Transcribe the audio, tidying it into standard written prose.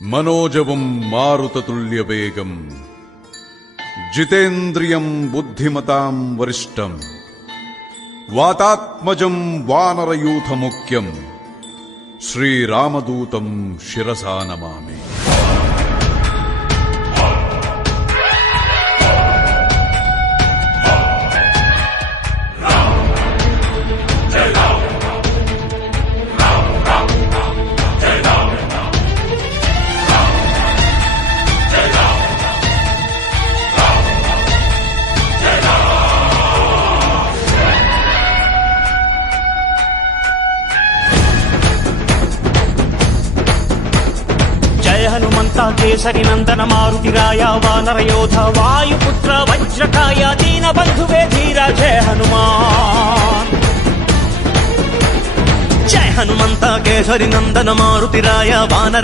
మనోజవం మారుతతుల్యవేగం జితేంద్రియం బుద్ధిమతాం వరిష్టం వాతాత్మజం వానరయూథముఖ్యం శ్రీరామదూతం శిరసా నమామి. హనుమంత కేసరి నందన మారుతిరాయ వానర యోధ వాయుపుత్ర వజ్రకాయ దీన బంధువే ధీర జయ హనుమాన్. జయ హనుమంత కేసరి నందన మారుతిరాయ వానర